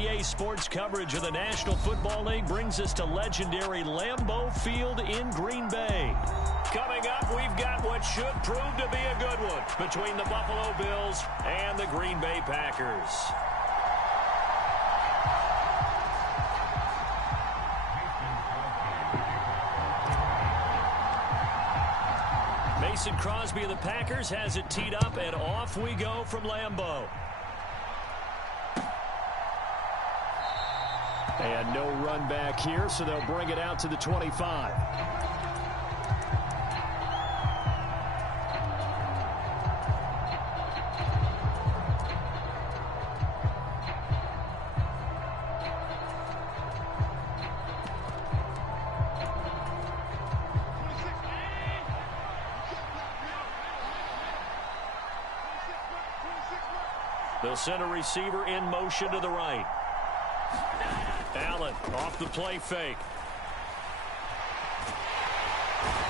EA Sports coverage of the National Football League brings us to legendary Lambeau Field in Green Bay. Coming up, we've got what should prove to be a good one between the Buffalo Bills and the Green Bay Packers. Mason Crosby of the Packers has it teed up, and off we go from Lambeau. And no run back here, so they'll bring it out to the 25. They'll send a receiver in motion to the right. Allen off the play fake.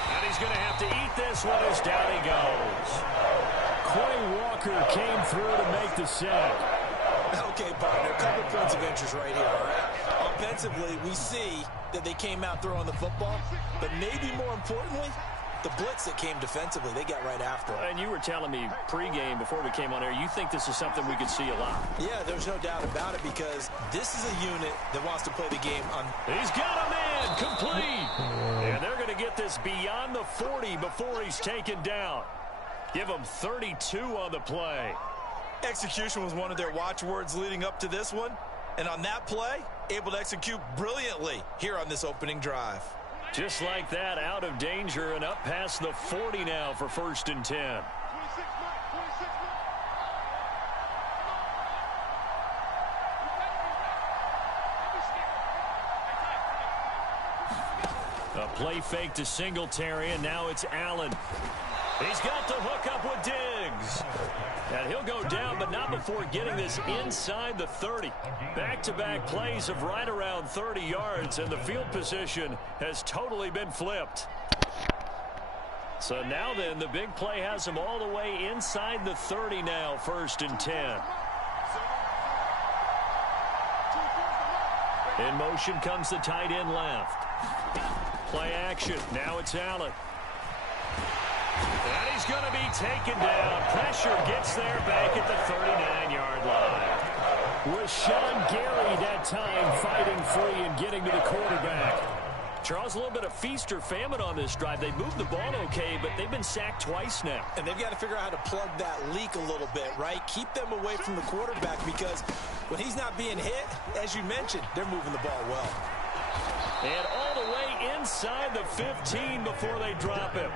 And he's going to have to eat this one as down he goes. Quay Walker came through to make the sack. Okay, partner, a couple points of interest right here, all right? Offensively, we see that they came out throwing the football, but maybe more importantly, the blitz that came defensively, they got right after it. And you were telling me pregame before we came on air, you think this is something we could see a lot. Yeah, there's no doubt about it because this is a unit that wants to play the game on. He's got a man, complete. And they're going to get this beyond the 40 before he's taken down. Give him 32 on the play. Execution was one of their watchwords leading up to this one. And on that play, able to execute brilliantly here on this opening drive. Just like that, out of danger and up past the 40 now for 1st and 10. A play fake to Singletary, and now it's Allen. He's got the hook up with Diggs. And he'll go down, but not before getting this inside the 30. Back-to-back plays of right around 30 yards, and the field position has totally been flipped. So now then, the big play has him all the way inside the 30 now, 1st and 10. In motion comes the tight end left. Play action. Now it's Allen. And he's going to be taken down. Pressure gets there back at the 39-yard line. With Sean Gary that time fighting free and getting to the quarterback. Charles, a little bit of feast or famine on this drive. They moved the ball okay, but they've been sacked twice now. And they've got to figure out how to plug that leak a little bit, right? Keep them away from the quarterback because when he's not being hit, as you mentioned, they're moving the ball well. And all the way inside the 15 before they drop him.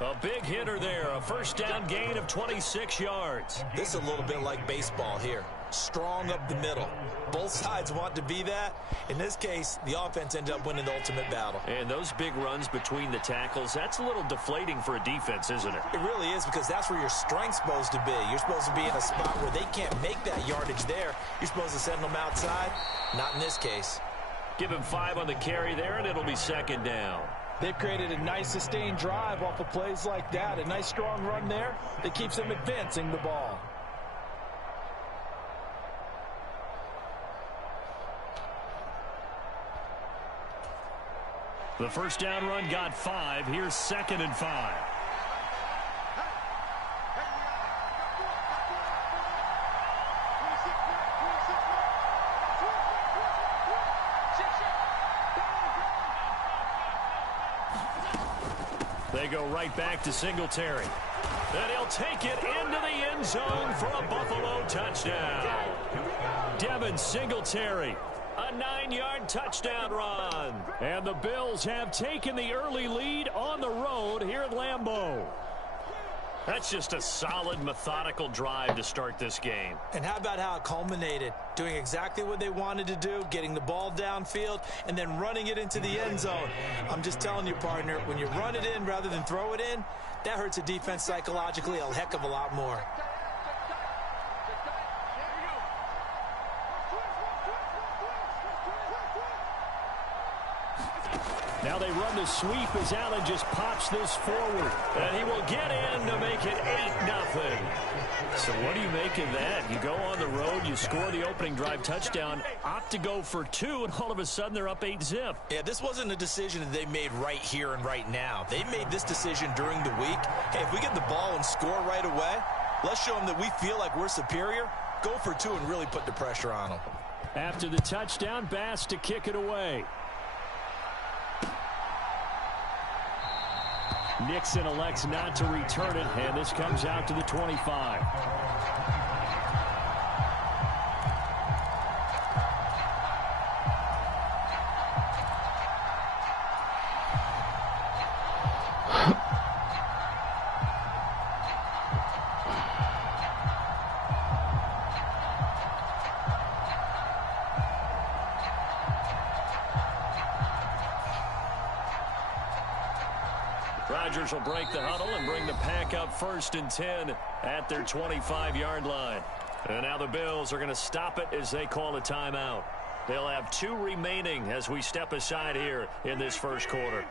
A big hitter there, a 1st down gain of 26 yards. This is a little bit like baseball here. Strong up the middle. Both sides want to be that. In this case, the offense ended up winning the ultimate battle. And those big runs between the tackles, that's a little deflating for a defense, isn't it? It really is because that's where your strength's supposed to be. You're supposed to be in a spot where they can't make that yardage there. You're supposed to send them outside. Not in this case. Give him 5 on the carry there, and it'll be 2nd down. They've created a nice sustained drive off of plays like that. A nice strong run there that keeps them advancing the ball. The 1st down run got 5. Here's 2nd and 5. They go right back to Singletary. And he'll take it into the end zone for a Buffalo touchdown. Devin Singletary, a 9-yard touchdown run. And the Bills have taken the early lead on the road here at Lambeau. That's just a solid, methodical drive to start this game. And how about how it culminated? Doing exactly what they wanted to do, getting the ball downfield, and then running it into the end zone. I'm just telling you, partner, when you run it in rather than throw it in, that hurts a defense psychologically a heck of a lot more. Now they run the sweep as Allen just pops this forward. And he will get in to make it 8-0. So what do you make of that? You go on the road, you score the opening drive touchdown, opt to go for 2, and all of a sudden they're up 8-zip. Yeah, this wasn't a decision that they made right here and right now. They made this decision during the week. Hey, if we get the ball and score right away, let's show them that we feel like we're superior. Go for 2 and really put the pressure on them. After the touchdown, Bass to kick it away. Nixon elects not to return it, and this comes out to the 25. Rodgers will break the huddle and bring the pack up 1st and 10 at their 25-yard line. And now the Bills are going to stop it as they call a timeout. They'll have 2 remaining as we step aside here in this first quarter.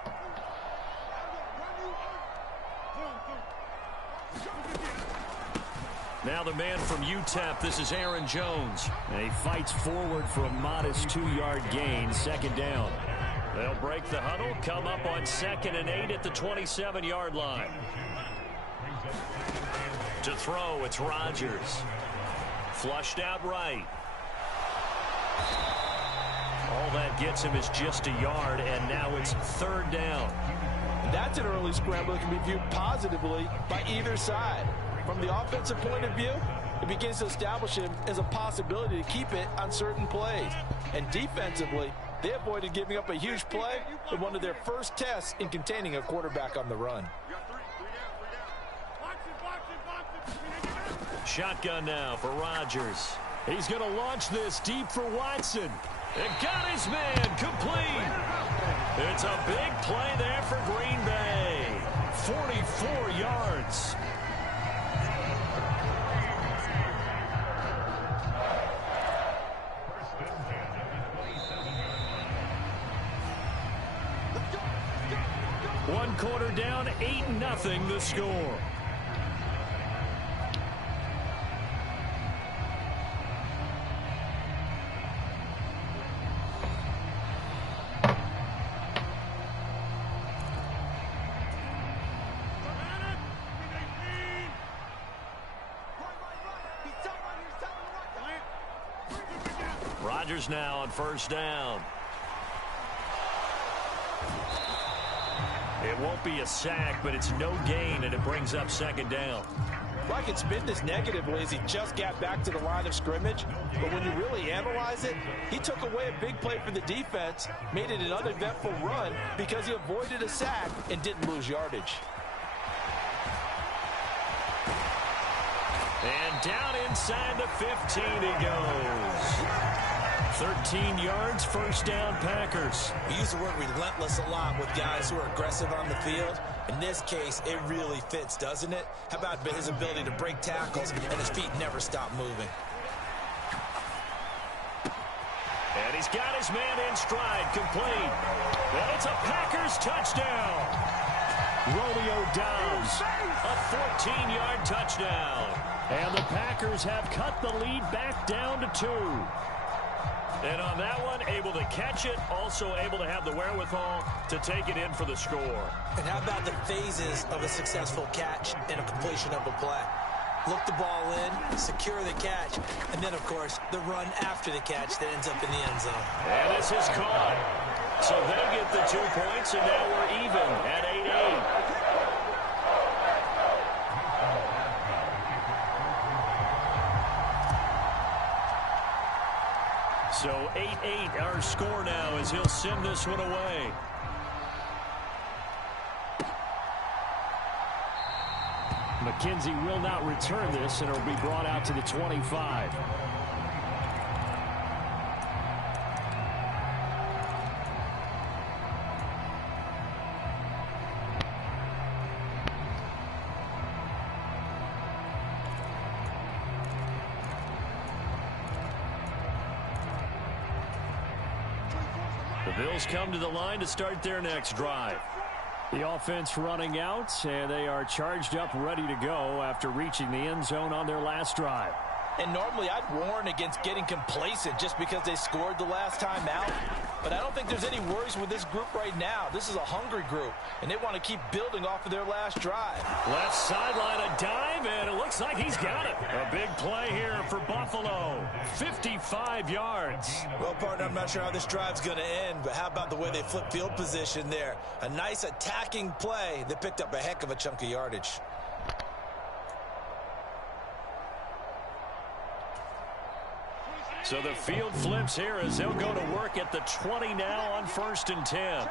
Now the man from UTEP, this is Aaron Jones. And he fights forward for a modest 2-yard gain, 2nd down. They'll break the huddle, come up on 2nd and 8 at the 27-yard line. To throw, it's Rodgers. Flushed out right. All that gets him is just a yard, and now it's 3rd down. That's an early scramble that can be viewed positively by either side. From the offensive point of view, it begins to establish him as a possibility to keep it on certain plays. And defensively, they avoided giving up a huge play in one of their first tests in containing a quarterback on the run. Shotgun now for Rodgers. He's going to launch this deep for Watson. And got his man complete. It's a big play there for Green Bay. 44 yards. One quarter down, 8-0 the score. Rodgers now on 1st down. It won't be a sack, but it's no gain, and it brings up 2nd down. Well, I can spin this negatively as he just got back to the line of scrimmage, but when you really analyze it, he took away a big play for the defense, made it an uneventful run because he avoided a sack and didn't lose yardage. And down inside the 15 he goes. 13 yards, 1st down Packers. We use the word relentless a lot with guys who are aggressive on the field. In this case, it really fits, doesn't it? How about his ability to break tackles and his feet never stop moving? And he's got his man in stride, complete. And it's a Packers touchdown. Romeo Doubs, a 14-yard touchdown. And the Packers have cut the lead back down to 2. And on that one, able to catch it, also able to have the wherewithal to take it in for the score. And how about the phases of a successful catch and a completion of a play? Look the ball in, secure the catch, and then, of course, the run after the catch that ends up in the end zone. And this is caught. So they get the 2 points, and now we're even at 8-8. So 8-8 our score now as he'll send this one away. McKenzie will not return this, and it'll be brought out to the 25. The Bills come to the line to start their next drive. The offense running out, and they are charged up, ready to go after reaching the end zone on their last drive. And normally I'd warn against getting complacent just because they scored the last time out. But I don't think there's any worries with this group right now. This is a hungry group, and they want to keep building off of their last drive. Left sideline, a dive, and it looks like he's got it. A big play here for Buffalo. 55 yards. Well, partner, I'm not sure how this drive's going to end, but how about the way they flip field position there? A nice attacking play that picked up a heck of a chunk of yardage. So the field flips here as they'll go to work at the 20 now on 1st and 10.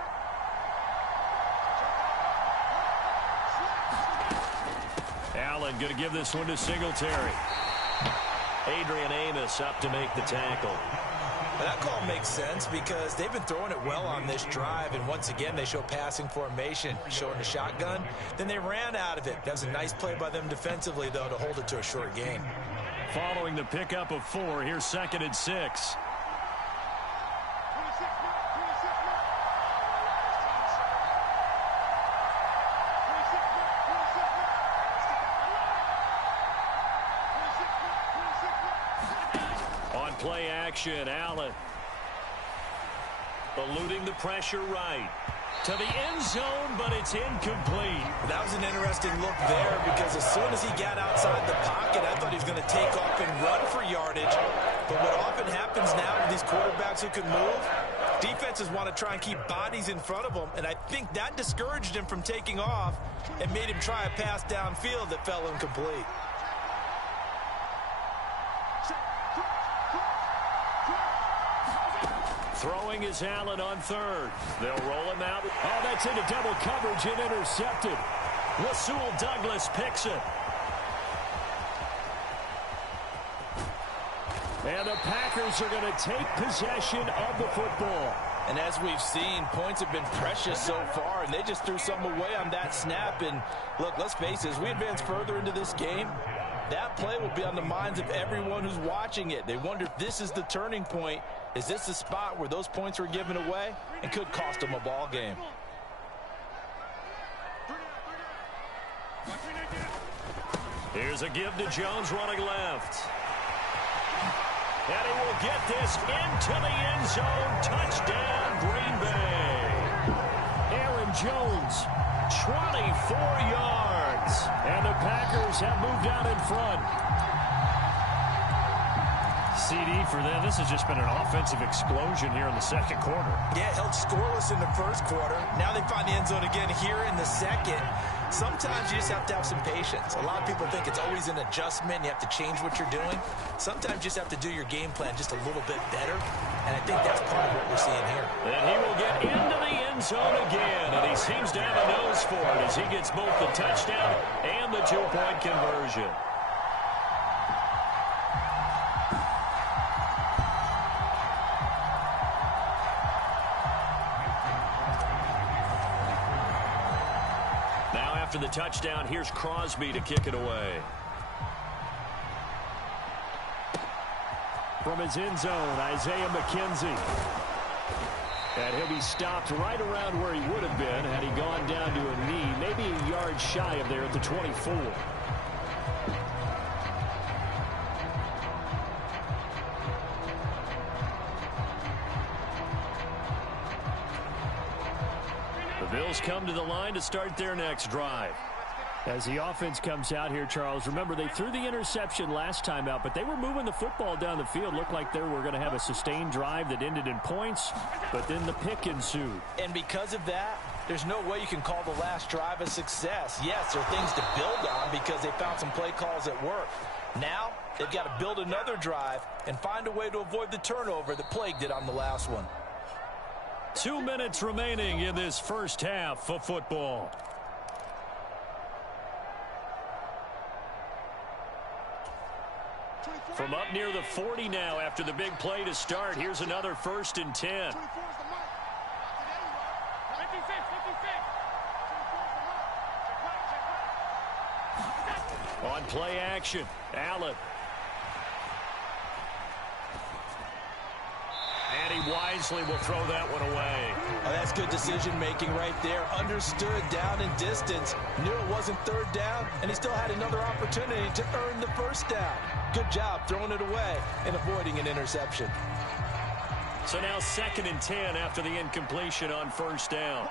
Allen going to give this one to Singletary. Adrian Amos up to make the tackle. Well, that call makes sense because they've been throwing it well on this drive, and once again they show passing formation, showing the shotgun. Then they ran out of it. That was a nice play by them defensively, though, to hold it to a short gain. Following the pickup of 4, here's 2nd and 6. On play action, Allen. Eluding the pressure right. To the end zone, but it's incomplete. That was an interesting look there because as soon as he got outside the pocket, I thought he was going to take off and run for yardage. But what often happens now with these quarterbacks who can move, defenses want to try and keep bodies in front of them, and I think that discouraged him from taking off and made him try a pass downfield that fell incomplete. Throwing is Allen on 3rd. They'll roll him out. Oh, that's into double coverage and intercepted. Rasul Douglas picks it. And the Packers are going to take possession of the football. And as we've seen, points have been precious so far, and they just threw some away on that snap. And look, let's face it, as we advance further into this game, that play will be on the minds of everyone who's watching it. They wonder if this is the turning point. Is this the spot where those points were given away and could cost them a ball game? Here's a give to Jones running left. And he will get this into the end zone. Touchdown, Green Bay. Aaron Jones, 24 yards. And the Packers have moved out in front. CD for them. This has just been an offensive explosion here in the second quarter. Yeah, held scoreless in the first quarter. Now they find the end zone again here in the second. Sometimes you just have to have some patience. A lot of people think it's always an adjustment. You have to change what you're doing. Sometimes you just have to do your game plan just a little bit better. And I think that's part of what we're seeing here. And he will get into the end zone again. And he seems to have a nose for it as he gets both the touchdown and the two-point conversion. After the touchdown, here's Crosby to kick it away. From his end zone, Isaiah McKenzie. And he'll be stopped right around where he would have been had he gone down to a knee, maybe a yard shy of there at the 24. The Bills come to the line to start their next drive. As the offense comes out here, Charles, remember they threw the interception last time out, but they were moving the football down the field. Looked like they were going to have a sustained drive that ended in points, but then the pick ensued. And because of that, there's no way you can call the last drive a success. Yes, there are things to build on because they found some play calls that work. Now, they've got to build another drive and find a way to avoid the turnover that plagued it on the last one. 2 minutes remaining in this first half of football. From up near the 40 now after the big play to start, here's another 1st and 10. On play action, Allen. And he wisely will throw that one away. Oh, that's good decision-making right there. Understood down and distance. Knew it wasn't third down, and he still had another opportunity to earn the first down. Good job throwing it away and avoiding an interception. So now 2nd and 10 after the incompletion on first down.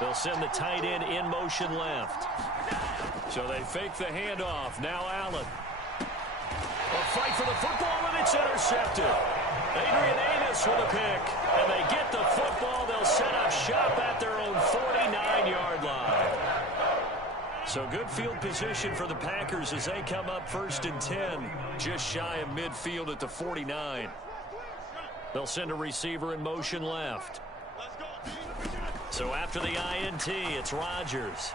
They'll send the tight end in motion left. So they fake the handoff. Now Allen. A fight for the football, and it's intercepted. Adrian Amos with a pick. And they get the football. They'll set up shop at their own 49-yard line. So good field position for the Packers as they come up 1st and 10. Just shy of midfield at the 49. They'll send a receiver in motion left. So after the INT, it's Rodgers.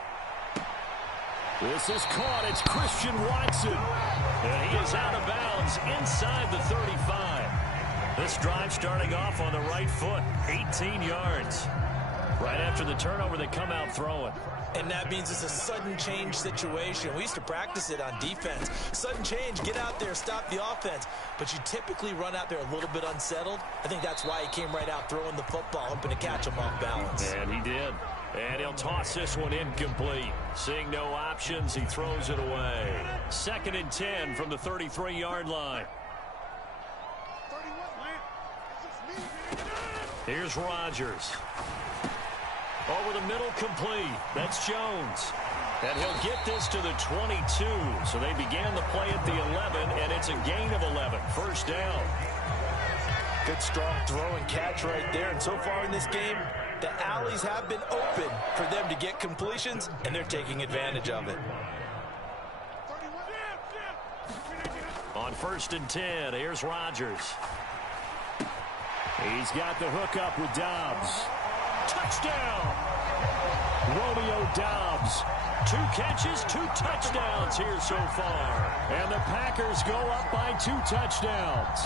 This is caught. It's Christian Watson. And he is out of bounds inside the 35. This drive starting off on the right foot. 18 yards. Right after the turnover, they come out throwing. And that means it's a sudden change situation. We used to practice it on defense. Sudden change, get out there, stop the offense. But you typically run out there a little bit unsettled. I think that's why he came right out throwing the football, hoping to catch him off balance. And he did. And he'll toss this one incomplete. Seeing no options, he throws it away. 2nd and 10 from the 33-yard line. Here's Rodgers. Over the middle, complete. That's Jones. And he'll get this to the 22. So they began the play at the 11, and it's a gain of 11. First down. Good strong throw and catch right there. And so far in this game, the alleys have been open for them to get completions, and they're taking advantage of it. On 1st and 10, here's Rodgers. He's got the hook up with Dobbs. Touchdown! Romeo Dobbs. 2 catches, 2 touchdowns here so far. And the Packers go up by 2 touchdowns.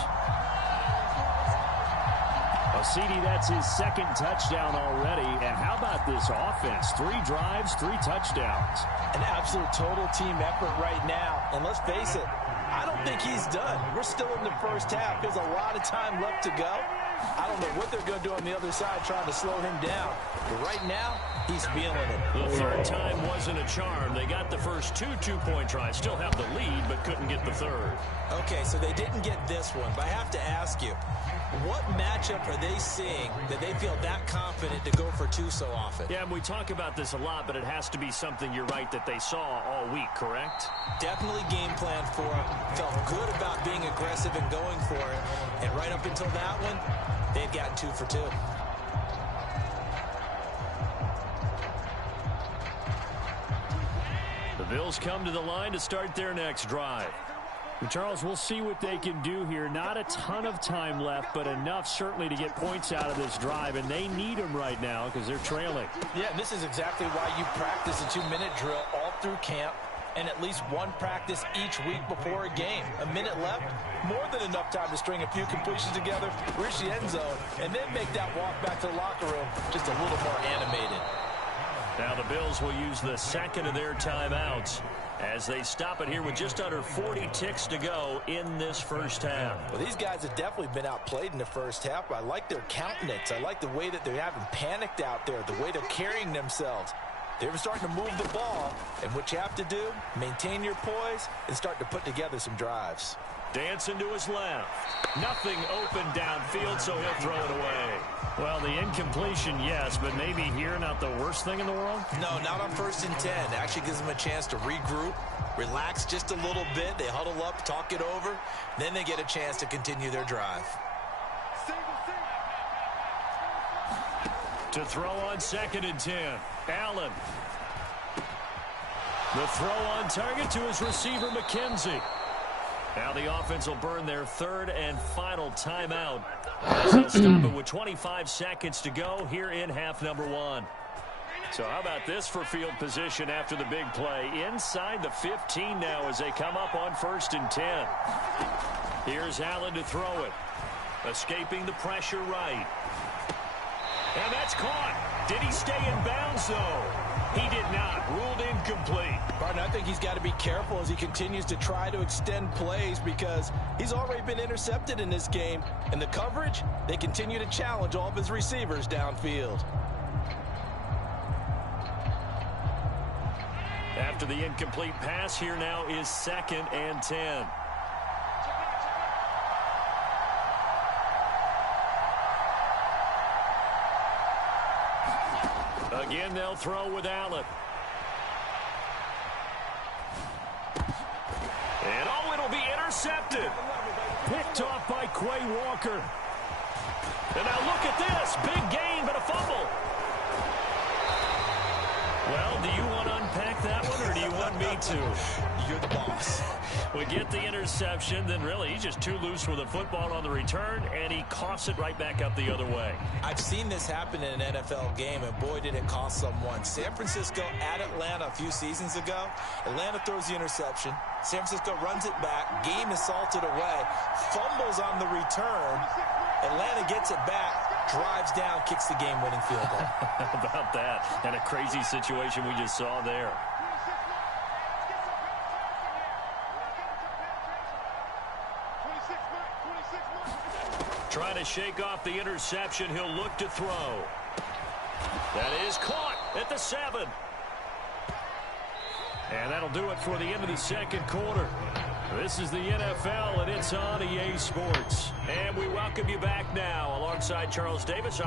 CD, that's his 2nd touchdown already. And how about this offense? 3 drives, 3 touchdowns. An absolute total team effort right now. And let's face it, I don't think he's done. We're still in the first half. There's a lot of time left to go. I don't know what they're going to do on the other side trying to slow him down. But right now, he's feeling it. The 3rd time wasn't a charm. They got the first 2 two-point tries. Still have the lead, but couldn't get the 3rd. Okay, so they didn't get this one. But I have to ask you, what matchup are they seeing that they feel that confident to go for 2 so often? Yeah, and we talk about this a lot, but it has to be something, you're right, that they saw all week, correct? Definitely game plan for it. Felt good about being aggressive and going for it. And right up until that one, they've gotten 2 for 2. The Bills come to the line to start their next drive. Charles, we'll see what they can do here. Not a ton of time left, but enough certainly to get points out of this drive, and they need them right now because they're trailing. Yeah, and this is exactly why you practice a 2-minute drill all through camp and at least 1 practice each week before a game. A minute left, more than enough time to string a few completions together, reach the end zone, and then make that walk back to the locker room just a little more animated. Now the Bills will use the 2nd of their timeouts as they stop it here with just under 40 ticks to go in this first half. Well, these guys have definitely been outplayed in the first half. I like their countenance. I like the way that they haven't panicked out there, the way they're carrying themselves. They're starting to move the ball, and what you have to do, maintain your poise and start to put together some drives. Dancing to his left. Nothing open downfield, so he'll throw it away. Well, the incompletion, yes, but maybe here not the worst thing in the world? No, not on 1st and 10. It actually gives them a chance to regroup, relax just a little bit. They huddle up, talk it over. Then they get a chance to continue their drive. To throw on 2nd and 10. Allen. The throw on target to his receiver, McKenzie. Now the offense will burn their 3rd and final timeout. They'll stop it with 25 seconds to go here in half number 1. So how about this for field position after the big play? Inside the 15 now as they come up on 1st and 10. Here's Allen to throw it. Escaping the pressure right. And that's caught. Did he stay in bounds, though? He did not. Ruled incomplete. Partner, think he's got to be careful as he continues to try to extend plays because he's already been intercepted in this game. And the coverage, they continue to challenge all of his receivers downfield. After the incomplete pass, here now is 2nd and 10. Again, they'll throw with Allen. And oh, it'll be intercepted. Picked off by Quay Walker. And now look at this. Big gain, but a fumble. Well, do you want to unpack that one, or do you want me to? You're the boss. We get the interception, then really he's just too loose with the football on the return, and he coughs it right back up the other way. I've seen this happen in an NFL game, and boy, did it cost someone. San Francisco at Atlanta a few seasons ago. Atlanta throws the interception. San Francisco runs it back. Game is salted away. Fumbles on the return. Atlanta gets it back, drives down, kicks the game-winning field goal. How about that? And a crazy situation we just saw there. Trying to shake off the interception. He'll look to throw. That is caught at the 7. And that'll do it for the end of the second quarter. This is the NFL, and it's on EA Sports. And we welcome you back now alongside Charles Davis.